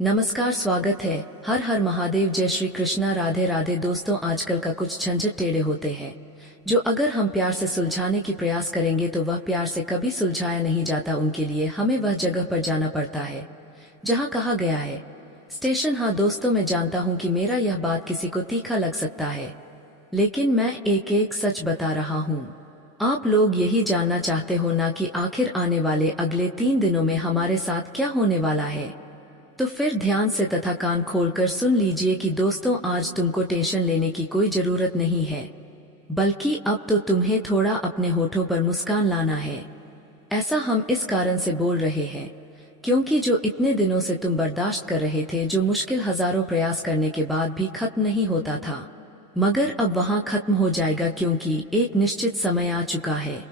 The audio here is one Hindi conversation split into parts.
नमस्कार, स्वागत है। हर हर महादेव, जय श्री कृष्णा, राधे राधे। दोस्तों, आजकल का कुछ झंझट टेढ़े होते हैं जो अगर हम प्यार से सुलझाने की प्रयास करेंगे तो वह प्यार से कभी सुलझाया नहीं जाता। उनके लिए हमें वह जगह पर जाना पड़ता है जहाँ कहा गया है स्टेशन। हाँ दोस्तों, मैं जानता हूँ कि मेरा यह बात किसी को तीखा लग सकता है, लेकिन मैं एक एक सच बता रहा हूँ। आप लोग यही जानना चाहते हो ना कि आखिर आने वाले अगले 3 दिनों में हमारे साथ क्या होने वाला है। तो फिर ध्यान से तथा कान खोलकर सुन लीजिए कि दोस्तों, आज तुमको टेंशन लेने की कोई जरूरत नहीं है, बल्कि अब तो तुम्हें थोड़ा अपने होठों पर मुस्कान लाना है। ऐसा हम इस कारण से बोल रहे हैं क्योंकि जो इतने दिनों से तुम बर्दाश्त कर रहे थे, जो मुश्किल हजारों प्रयास करने के बाद भी खत्म नहीं होता था, मगर अब वहां खत्म हो जाएगा, क्योंकि एक निश्चित समय आ चुका है।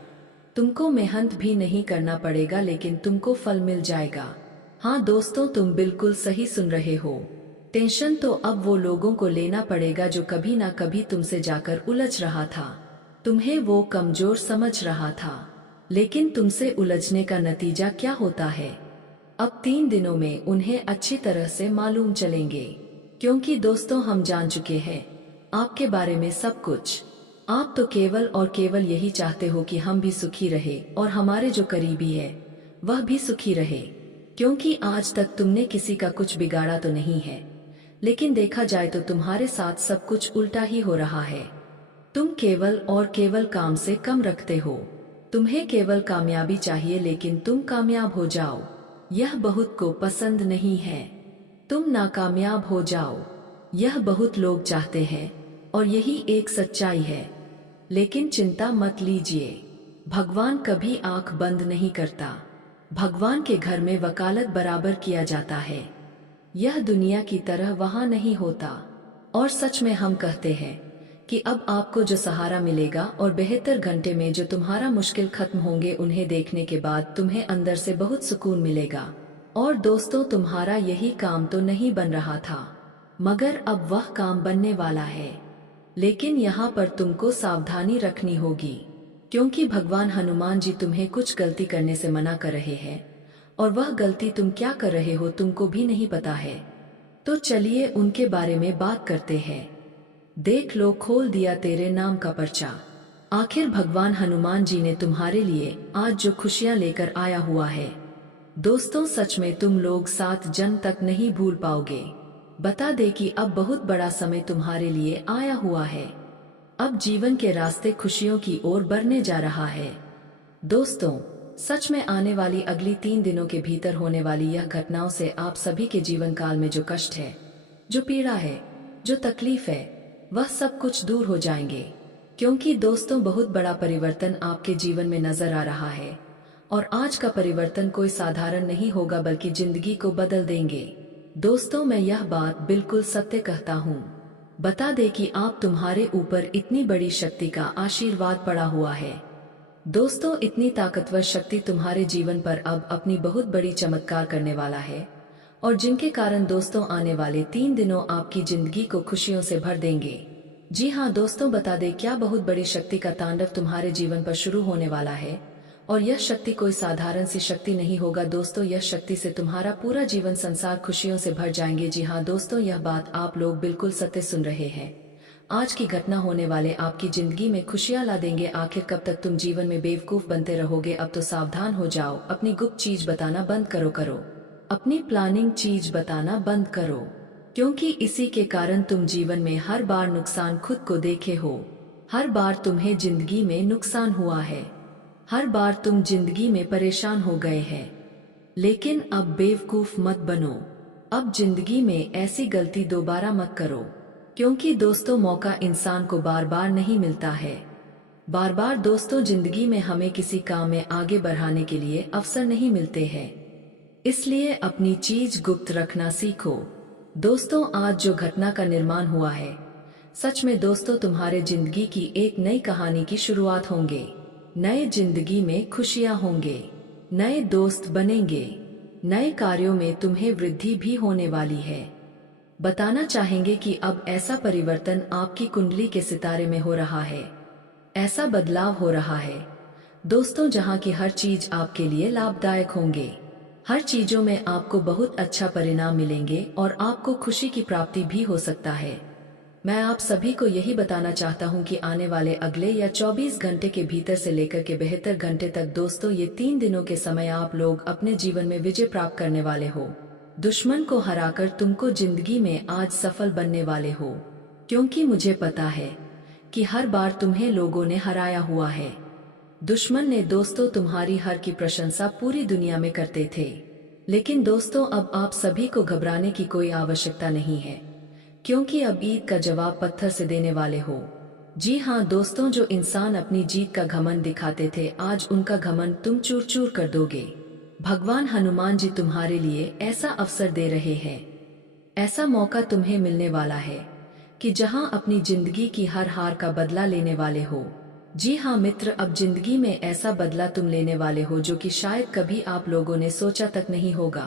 तुमको मेहनत भी नहीं करना पड़ेगा, लेकिन तुमको फल मिल जाएगा। हाँ दोस्तों, तुम बिल्कुल सही सुन रहे हो। टेंशन तो अब वो लोगों को लेना पड़ेगा जो कभी ना कभी तुमसे जाकर उलझ रहा था। तुम्हें वो कमजोर समझ रहा था, लेकिन तुमसे उलझने का नतीजा क्या होता है, अब 3 दिनों में उन्हें अच्छी तरह से मालूम चलेंगे। क्योंकि दोस्तों, हम जान चुके हैं आपके बारे में सब कुछ। आप तो केवल और केवल यही चाहते हो कि हम भी सुखी रहे और हमारे जो करीबी है वह भी सुखी रहे। क्योंकि आज तक तुमने किसी का कुछ बिगाड़ा तो नहीं है, लेकिन देखा जाए तो तुम्हारे साथ सब कुछ उल्टा ही हो रहा है। तुम केवल और केवल काम से कम रखते हो। तुम्हें केवल कामयाबी चाहिए, लेकिन तुम कामयाब हो जाओ यह बहुत को पसंद नहीं है। तुम नाकामयाब हो जाओ यह बहुत लोग चाहते हैं, और यही एक सच्चाई है। लेकिन चिंता मत लीजिए, भगवान कभी आंख बंद नहीं करता। भगवान के घर में वकालत बराबर किया जाता है। यह दुनिया की तरह वहां नहीं होता। और सच में हम कहते हैं कि अब आपको जो सहारा मिलेगा और बेहतर घंटे में जो तुम्हारा मुश्किल खत्म होंगे, उन्हें देखने के बाद तुम्हें अंदर से बहुत सुकून मिलेगा। और दोस्तों, तुम्हारा यही काम तो नहीं बन रहा था, मगर अब वह काम बनने वाला है। लेकिन यहाँ पर तुमको सावधानी रखनी होगी, क्योंकि भगवान हनुमान जी तुम्हें कुछ गलती करने से मना कर रहे हैं, और वह गलती तुम क्या कर रहे हो तुमको भी नहीं पता है। तो चलिए उनके बारे में बात करते हैं। देख लो, खोल दिया तेरे नाम का पर्चा। आखिर भगवान हनुमान जी ने तुम्हारे लिए आज जो खुशियां लेकर आया हुआ है, दोस्तों सच में तुम लोग 7 जन्म तक नहीं भूल पाओगे। बता दे कि अब बहुत बड़ा समय तुम्हारे लिए आया हुआ है। अब जीवन के रास्ते खुशियों की ओर बढ़ने जा रहा है। दोस्तों, सच में आने वाली अगली 3 दिनों के भीतर होने वाली यह घटनाओं से आप सभी के जीवन काल में जो कष्ट है, जो पीड़ा है, जो तकलीफ है, वह सब कुछ दूर हो जाएंगे। क्योंकि दोस्तों, बहुत बड़ा परिवर्तन आपके जीवन में नजर आ रहा है, और आज का परिवर्तन कोई साधारण नहीं होगा, बल्कि जिंदगी को बदल देंगे। दोस्तों, मैं यह बात बिल्कुल सत्य कहता हूँ। बता दे कि आप तुम्हारे ऊपर इतनी बड़ी शक्ति का आशीर्वाद पड़ा हुआ है। दोस्तों, इतनी ताकतवर शक्ति तुम्हारे जीवन पर अब अपनी बहुत बड़ी चमत्कार करने वाला है, और जिनके कारण दोस्तों आने वाले 3 दिनों आपकी जिंदगी को खुशियों से भर देंगे। जी हाँ दोस्तों, बता दे क्या बहुत बड़ी शक्ति का तांडव तुम्हारे जीवन पर शुरू होने वाला है, और यह शक्ति कोई साधारण सी शक्ति नहीं होगा। दोस्तों, यह शक्ति से तुम्हारा पूरा जीवन संसार खुशियों से भर जाएंगे। जी हाँ दोस्तों, यह बात आप लोग बिल्कुल सत्य सुन रहे हैं। आज की घटना होने वाले आपकी जिंदगी में खुशियां ला देंगे। आखिर कब तक तुम जीवन में बेवकूफ बनते रहोगे? अब तो सावधान हो जाओ। अपनी गुप्त चीज बताना बंद करो। अपनी प्लानिंग चीज बताना बंद करो, क्योंकि इसी के कारण तुम जीवन में हर बार नुकसान खुद को देखे हो। हर बार तुम्हें जिंदगी में नुकसान हुआ है, हर बार तुम जिंदगी में परेशान हो गए हैं। लेकिन अब बेवकूफ मत बनो। अब जिंदगी में ऐसी गलती दोबारा मत करो, क्योंकि दोस्तों, मौका इंसान को बार बार नहीं मिलता है। बार बार दोस्तों, जिंदगी में हमें किसी काम में आगे बढ़ाने के लिए अवसर नहीं मिलते हैं। इसलिए अपनी चीज गुप्त रखना सीखो। दोस्तों, आज जो घटना का निर्माण हुआ है, सच में दोस्तों तुम्हारे जिंदगी की एक नई कहानी की शुरुआत होंगे। नए जिंदगी में खुशियां होंगे, नए दोस्त बनेंगे, नए कार्यों में तुम्हें वृद्धि भी होने वाली है। बताना चाहेंगे कि अब ऐसा परिवर्तन आपकी कुंडली के सितारे में हो रहा है। ऐसा बदलाव हो रहा है दोस्तों, जहां की हर चीज आपके लिए लाभदायक होंगे। हर चीजों में आपको बहुत अच्छा परिणाम मिलेंगे और आपको खुशी की प्राप्ति भी हो सकता है। मैं आप सभी को यही बताना चाहता हूं कि आने वाले अगले या 24 घंटे के भीतर से लेकर के 72 घंटे तक दोस्तों, ये 3 दिनों के समय आप लोग अपने जीवन में विजय प्राप्त करने वाले हो। दुश्मन को हराकर तुमको जिंदगी में आज सफल बनने वाले हो, क्योंकि मुझे पता है कि हर बार तुम्हें लोगों ने हराया हुआ है। दुश्मन ने दोस्तों तुम्हारी हर की प्रशंसा पूरी दुनिया में करते थे, लेकिन दोस्तों अब आप सभी को घबराने की कोई आवश्यकता नहीं है, क्योंकि अब ईद का जवाब पत्थर से देने वाले हो। जी हाँ दोस्तों, जो इंसान अपनी जीत का घमंड दिखाते थे, आज उनका घमंड तुम चूर चूर कर दोगे। भगवान हनुमान जी तुम्हारे लिए ऐसा अवसर दे रहे हैं, ऐसा मौका तुम्हें मिलने वाला है कि जहां अपनी जिंदगी की हर हार का बदला लेने वाले हो। जी हाँ मित्र, अब जिंदगी में ऐसा बदला तुम लेने वाले हो जो कि शायद कभी आप लोगों ने सोचा तक नहीं होगा।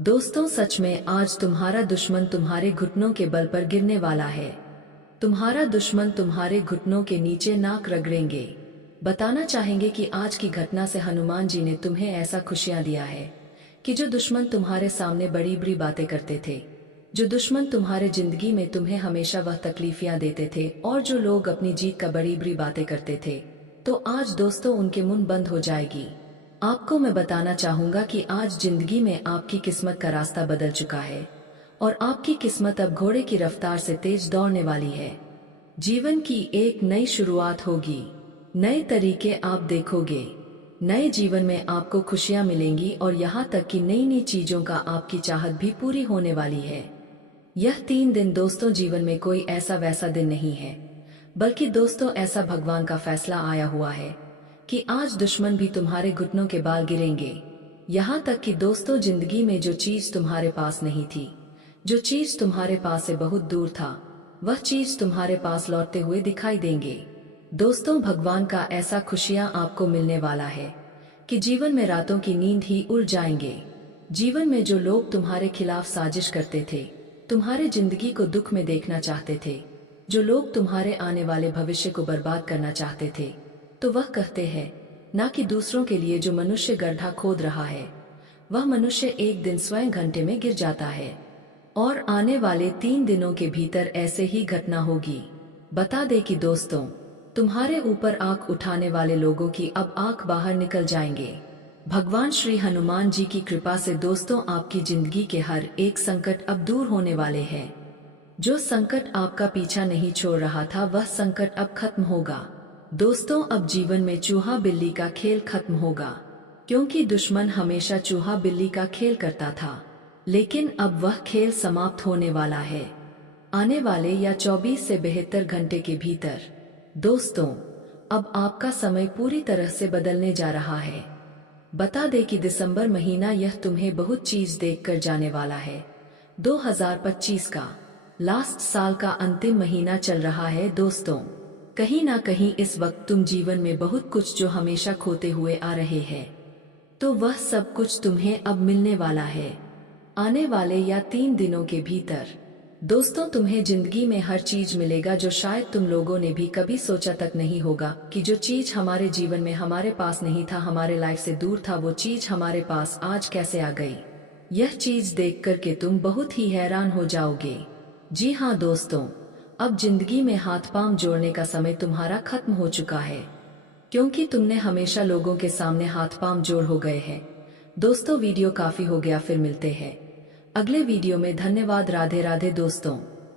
दोस्तों सच में आज तुम्हारा दुश्मन तुम्हारे घुटनों के बल पर गिरने वाला है। तुम्हारा दुश्मन तुम्हारे घुटनों के नीचे नाक रगड़ेंगे। बताना चाहेंगे कि आज की घटना से हनुमान जी ने तुम्हें ऐसा खुशियां दिया है कि जो दुश्मन तुम्हारे सामने बड़ी बड़ी बातें करते थे, जो दुश्मन तुम्हारे जिंदगी में तुम्हें हमेशा वह तकलीफियां देते थे, और जो लोग अपनी जीत का बड़ी बड़ी बातें करते थे, तो आज दोस्तों उनके मुंह बंद हो जाएगी। आपको मैं बताना चाहूंगा कि आज जिंदगी में आपकी किस्मत का रास्ता बदल चुका है और आपकी किस्मत अब घोड़े की रफ्तार से तेज दौड़ने वाली है। जीवन की एक नई शुरुआत होगी, नए तरीके आप देखोगे, नए जीवन में आपको खुशियां मिलेंगी और यहाँ तक कि नई नई चीजों का आपकी चाहत भी पूरी होने वाली है। यह 3 दिन दोस्तों जीवन में कोई ऐसा वैसा दिन नहीं है, बल्कि दोस्तों ऐसा भगवान का फैसला आया हुआ है कि आज दुश्मन भी तुम्हारे घुटनों के बाल गिरेंगे। यहाँ तक कि दोस्तों जिंदगी में जो चीज तुम्हारे पास नहीं थी, जो चीज तुम्हारे पास से बहुत दूर था, वह चीज तुम्हारे पास लौटते हुए दिखाई देंगे। दोस्तों भगवान का ऐसा खुशियां आपको मिलने वाला है कि जीवन में रातों की नींद ही उड़ जाएंगे। जीवन में जो लोग तुम्हारे खिलाफ साजिश करते थे, तुम्हारे जिंदगी को दुख में देखना चाहते थे, जो लोग तुम्हारे आने वाले भविष्य को बर्बाद करना चाहते थे, तो वह कहते हैं ना कि दूसरों के लिए जो मनुष्य गड्ढा खोद रहा है, वह मनुष्य एक दिन स्वयं घंटे में गिर जाता है। और आने वाले 3 दिनों के भीतर ऐसे ही घटना होगी। बता दे कि दोस्तों तुम्हारे ऊपर आंख उठाने वाले लोगों की अब आंख बाहर निकल जाएंगे। भगवान श्री हनुमान जी की कृपा से दोस्तों आपकी जिंदगी के हर एक संकट अब दूर होने वाले हैं। जो संकट आपका पीछा नहीं छोड़ रहा था, वह संकट अब खत्म होगा। दोस्तों अब जीवन में चूहा बिल्ली का खेल खत्म होगा, क्योंकि दुश्मन हमेशा चूहा बिल्ली का खेल करता था, लेकिन अब वह खेल समाप्त होने वाला है आने वाले या 24 से 72 घंटे के भीतर। दोस्तों अब आपका समय पूरी तरह से बदलने जा रहा है। बता दे कि दिसंबर महीना यह तुम्हें बहुत चीज देख कर जाने वाला है। 2025 का लास्ट साल का अंतिम महीना चल रहा है। दोस्तों कहीं ना कहीं इस वक्त तुम जीवन में बहुत कुछ जो हमेशा खोते हुए आ रहे हैं, तो वह सब कुछ तुम्हें अब मिलने वाला है आने वाले या 3 दिनों के भीतर। दोस्तों तुम्हें जिंदगी में हर चीज मिलेगा जो शायद तुम लोगों ने भी कभी सोचा तक नहीं होगा कि जो चीज हमारे जीवन में हमारे पास नहीं था, हमारे लाइफ से दूर था, वो चीज हमारे पास आज कैसे आ गई। यह चीज देख कर के तुम बहुत ही हैरान हो जाओगे। जी हाँ दोस्तों, अब जिंदगी में हाथ पांव जोड़ने का समय तुम्हारा खत्म हो चुका है, क्योंकि तुमने हमेशा लोगों के सामने हाथ पांव जोड़ हो गए हैं। दोस्तों वीडियो काफी हो गया, फिर मिलते हैं अगले वीडियो में। धन्यवाद। राधे राधे दोस्तों।